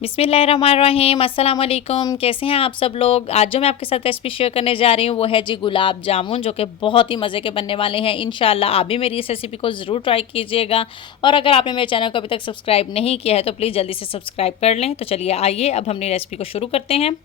बिस्मिल्लाहिर्रहमानिर्रहीम, अस्सलाम वालेकुम। कैसे हैं आप सब लोग। आज जो मैं आपके साथ रेसिपी शेयर करने जा रही हूँ वो है जी गुलाब जामुन, जो कि बहुत ही मज़े के बनने वाले हैं। इंशाल्लाह आप भी मेरी इस रेसिपी को ज़रूर ट्राई कीजिएगा। और अगर आपने मेरे चैनल को अभी तक सब्सक्राइब नहीं किया है तो प्लीज़ जल्दी से सब्सक्राइब कर लें। तो चलिए आइए अब हमने रेसिपी को शुरू करते हैं।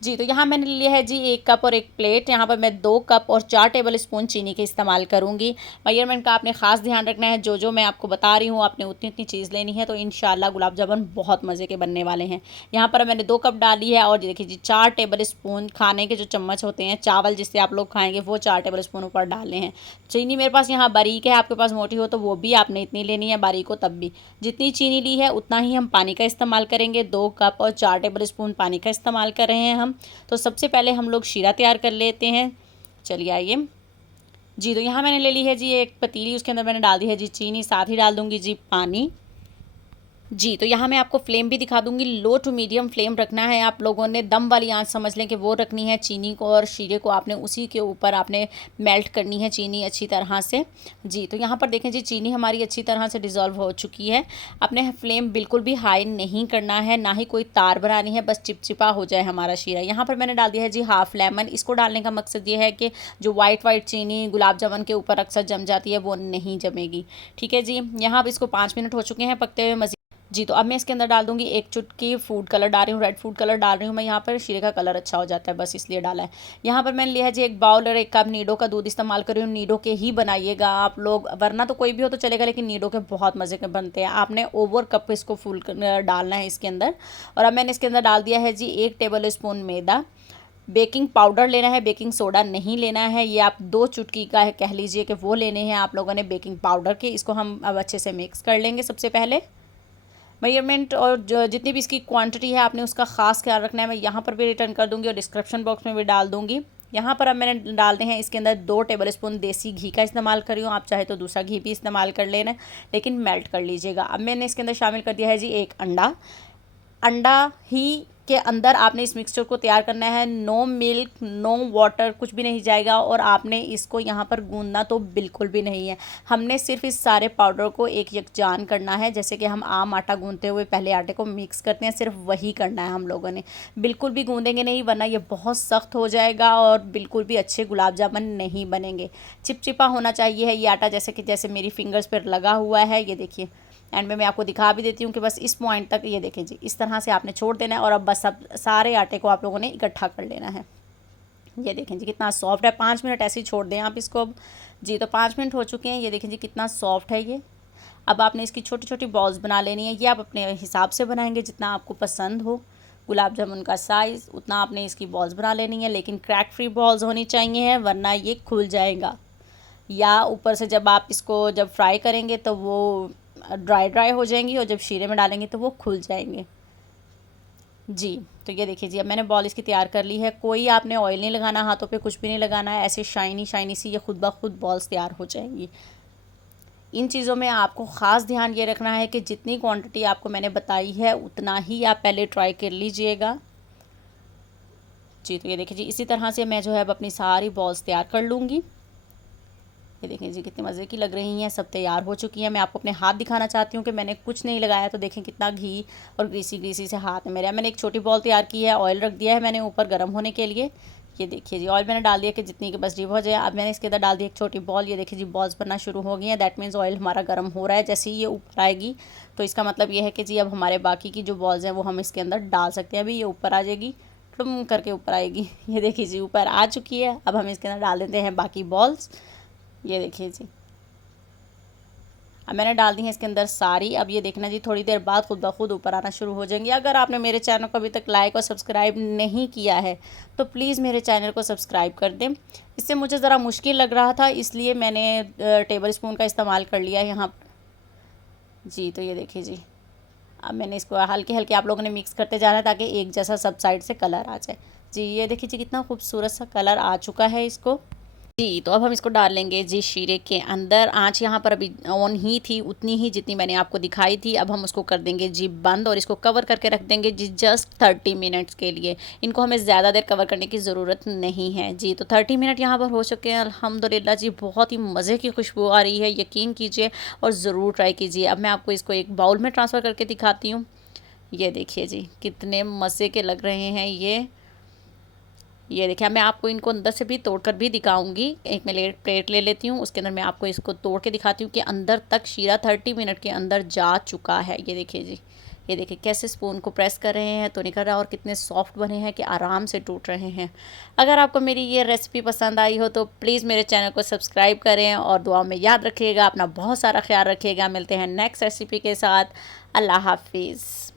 जी, तो यहाँ मैंने लिया है जी 1 कप और 1 प्लेट। यहाँ पर मैं 2 कप और 4 टेबल स्पून चीनी के इस्तेमाल करूँगी। मेजरमेंट का आपने ख़ास ध्यान रखना है, जो मैं आपको बता रही हूँ आपने उतनी उतनी चीज़ लेनी है, तो इंशाल्लाह गुलाब जामुन बहुत मज़े के बनने वाले हैं। यहाँ पर मैंने 2 कप डाली है और देखिए जी 4 टेबल स्पून खाने के जो चम्मच होते हैं चावल जिससे आप लोग खाएंगे वो 4 टेबल स्पून ऊपर डालने हैं। चीनी मेरे पास यहाँ बारीक है, आपके पास मोटी हो तो वो भी आपने इतनी लेनी है, बारीक हो तब भी। जितनी चीनी ली है उतना ही हम पानी का इस्तेमाल करेंगे। 2 कप और 4 टेबल स्पून पानी का इस्तेमाल कर रहे हैं हम। तो सबसे पहले हम लोग शीरा तैयार कर लेते हैं। चलिए आइए जी। तो यहाँ मैंने ले ली है जी एक पतीली, उसके अंदर मैंने डाल दी है जी चीनी, साथ ही डाल दूँगी जी पानी। जी, तो यहाँ मैं आपको फ्लेम भी दिखा दूँगी। लो टू मीडियम फ्लेम रखना है आप लोगों ने, दम वाली आंच समझ लें कि वो रखनी है। चीनी को और शीरे को आपने उसी के ऊपर आपने मेल्ट करनी है चीनी अच्छी तरह से। जी, तो यहाँ पर देखें जी चीनी हमारी अच्छी तरह से डिज़ोल्व हो चुकी है। आपने फ्लेम बिल्कुल भी हाई नहीं करना है, ना ही कोई तार बनानी है, बस चिपचिपा हो जाए हमारा शीरा। यहाँ पर मैंने डाल दिया है जी हाफ़ लेमन। इसको डालने का मकसद ये है कि जो वाइट चीनी गुलाब जामुन के ऊपर अक्सर जम जाती है वो नहीं जमेगी। ठीक है जी, यहाँ अब इसको 5 मिनट हो चुके हैं पकते हुए। जी, तो अब मैं इसके अंदर डाल दूँगी 1 चुटकी फूड कलर डाल रही हूँ, रेड फूड कलर डाल रही हूँ मैं यहाँ पर, शीरे का कलर अच्छा हो जाता है बस इसलिए डाला है। यहाँ पर मैंने लिया है जी 1 बाउल और 1 कप नीडो का दूध इस्तेमाल कर रही हूँ। नीडो के ही बनाइएगा आप लोग, वरना तो कोई भी हो तो चलेगा, लेकिन नीडो के बहुत मज़े के बनते हैं। आपने ओवर कप इसको फुल डालना है इसके अंदर। और अब मैंने इसके अंदर डाल दिया है जी 1 टेबल स्पून मैदा। बेकिंग पाउडर लेना है, बेकिंग सोडा नहीं लेना है। ये आप 2 चुटकी का कह लीजिए कि वो लेने हैं आप लोगों ने बेकिंग पाउडर के। इसको हम अब अच्छे से मिक्स कर लेंगे। सबसे पहले मेजरमेंट और जो जितनी भी इसकी क्वांटिटी है आपने उसका ख़ास ख्याल रखना है। मैं यहाँ पर भी रिटर्न कर दूँगी और डिस्क्रिप्शन बॉक्स में भी डाल दूँगी। यहाँ पर अब मैंने डालते हैं इसके अंदर 2 टेबल स्पून देसी घी का इस्तेमाल कर रही हूँ। आप चाहे तो दूसरा घी भी इस्तेमाल कर लेना, लेकिन मेल्ट कर लीजिएगा। अब मैंने इसके अंदर शामिल कर दिया है जी 1 अंडा। अंडा ही के अंदर आपने इस मिक्सचर को तैयार करना है। नो मिल्क, नो वाटर, कुछ भी नहीं जाएगा। और आपने इसको यहाँ पर गूंदना तो बिल्कुल भी नहीं है। हमने सिर्फ इस सारे पाउडर को एक यकजान करना है, जैसे कि हम आम आटा गूंदते हुए पहले आटे को मिक्स करते हैं, सिर्फ वही करना है हम लोगों ने। बिल्कुल भी गूंदेंगे नहीं, वरना ये बहुत सख्त हो जाएगा और बिल्कुल भी अच्छे गुलाब जामुन नहीं बनेंगे। चिपचिपा होना चाहिए है ये आटा, जैसे मेरी फिंगर्स पर लगा हुआ है, ये देखिए। एंड में मैं आपको दिखा भी देती हूँ कि बस इस पॉइंट तक, ये देखें जी, इस तरह से आपने छोड़ देना है। और अब बस सब सारे आटे को आप लोगों ने इकट्ठा कर लेना है। ये देखें जी कितना सॉफ्ट है। 5 मिनट ऐसे ही छोड़ दें आप इसको अब। जी, तो 5 मिनट हो चुके हैं। ये देखें जी कितना सॉफ्ट है ये। अब आपने इसकी छोटी छोटी बॉल्स बना लेनी है। ये आप अपने हिसाब से बनाएंगे, जितना आपको पसंद हो गुलाब जामुन का साइज़ उतना आपने इसकी बॉल्स बना लेनी है, लेकिन क्रैक फ्री बॉल्स होनी चाहिए, वरना ये खुल जाएगा। या ऊपर से जब आप इसको जब फ्राई करेंगे तो वो ड्राई हो जाएंगी, और जब शीरे में डालेंगे तो वो खुल जाएंगे। जी, तो ये देखिए जी अब मैंने बॉल इसकी तैयार कर ली है। कोई आपने ऑयल नहीं लगाना, हाथों पे कुछ भी नहीं लगाना है। ऐसे शाइनी शाइनी सी ये खुद ब खुद बॉल्स तैयार हो जाएंगी। इन चीज़ों में आपको ख़ास ध्यान ये रखना है कि जितनी क्वांटिटी आपको मैंने बताई है उतना ही आप पहले ट्राई कर लीजिएगा। जी, तो ये देखिए जी इसी तरह से मैं जो है अब अपनी सारी बॉल्स तैयार कर लूँगी। ये देखें जी कितनी मज़े की लग रही हैं, सब तैयार हो चुकी हैं। मैं आपको अपने हाथ दिखाना चाहती हूँ कि मैंने कुछ नहीं लगाया, तो देखें कितना घी और ग्रीसी से हाथ है मेरे। मैंने एक छोटी बॉल तैयार की है, ऑयल रख दिया है मैंने ऊपर गर्म होने के लिए। ये देखिए जी ऑयल मैंने डाल दिया कि जितनी की बस डीप हो जाए। अब मैंने इसके अंदर डाल दी एक छोटी बॉल। ये देखिए जी बॉल्स बनना शुरू हो गई हैं, दैट मीन्स ऑयल हमारा गर्म हो रहा है। जैसे ही ये ऊपर आएगी तो इसका मतलब ये है कि जी अब हमारे बाकी की जो बॉल्स हैं वो हम इसके अंदर डाल सकते हैं। अभी ये ऊपर आ जाएगी, टुम करके ऊपर आएगी। ये देखिए जी ऊपर आ चुकी है। अब हम इसके अंदर डाल देते हैं बाकी बॉल्स। ये देखिए जी अब मैंने डाल दी है इसके अंदर सारी। अब ये देखना जी थोड़ी देर बाद खुद ब खुद ऊपर आना शुरू हो जाएंगी। अगर आपने मेरे चैनल को अभी तक लाइक और सब्सक्राइब नहीं किया है तो प्लीज़ मेरे चैनल को सब्सक्राइब कर दें। इससे मुझे ज़रा मुश्किल लग रहा था, इसलिए मैंने टेबल स्पून का इस्तेमाल कर लिया यहाँ। जी, तो ये देखिए जी अब मैंने इसको हल्के हल्के आप लोगों ने मिक्स करते जाना है ताकि एक जैसा सब साइड से कलर आ जाए। जी, ये देखिए जी कितना खूबसूरत सा कलर आ चुका है इसको। जी, तो अब हम इसको डाल लेंगे जी शीरे के अंदर। आँच यहाँ पर अभी ऑन ही थी, उतनी ही जितनी मैंने आपको दिखाई थी। अब हम उसको कर देंगे जी बंद और इसको कवर करके रख देंगे जी जस्ट 30 मिनट्स के लिए। इनको हमें ज़्यादा देर कवर करने की ज़रूरत नहीं है। जी, तो 30 मिनट यहाँ पर हो चुके हैं अल्हम्दुलिल्लाह जी। बहुत ही मज़े की खुशबू आ रही है, यकीन कीजिए और ज़रूर ट्राई कीजिए। अब मैं आपको इसको एक बाउल में ट्रांसफ़र करके दिखाती हूँ। ये देखिए जी कितने मज़े के लग रहे हैं ये देखिए। मैं आपको इनको अंदर से भी तोड़कर भी दिखाऊंगी। एक मैं प्लेट ले लेती हूँ, उसके अंदर मैं आपको इसको तोड़ के दिखाती हूँ कि अंदर तक शीरा 30 मिनट के अंदर जा चुका है। ये देखिए जी, ये देखिए कैसे स्पून को प्रेस कर रहे हैं तो निकल रहा है, और कितने सॉफ्ट बने हैं कि आराम से टूट रहे हैं। अगर आपको मेरी ये रेसिपी पसंद आई हो तो प्लीज़ मेरे चैनल को सब्सक्राइब करें और दुआ में याद रखिएगा। अपना बहुत सारा ख्याल रखिएगा। मिलते हैं नेक्स्ट रेसिपी के साथ। अल्लाह हाफिज़।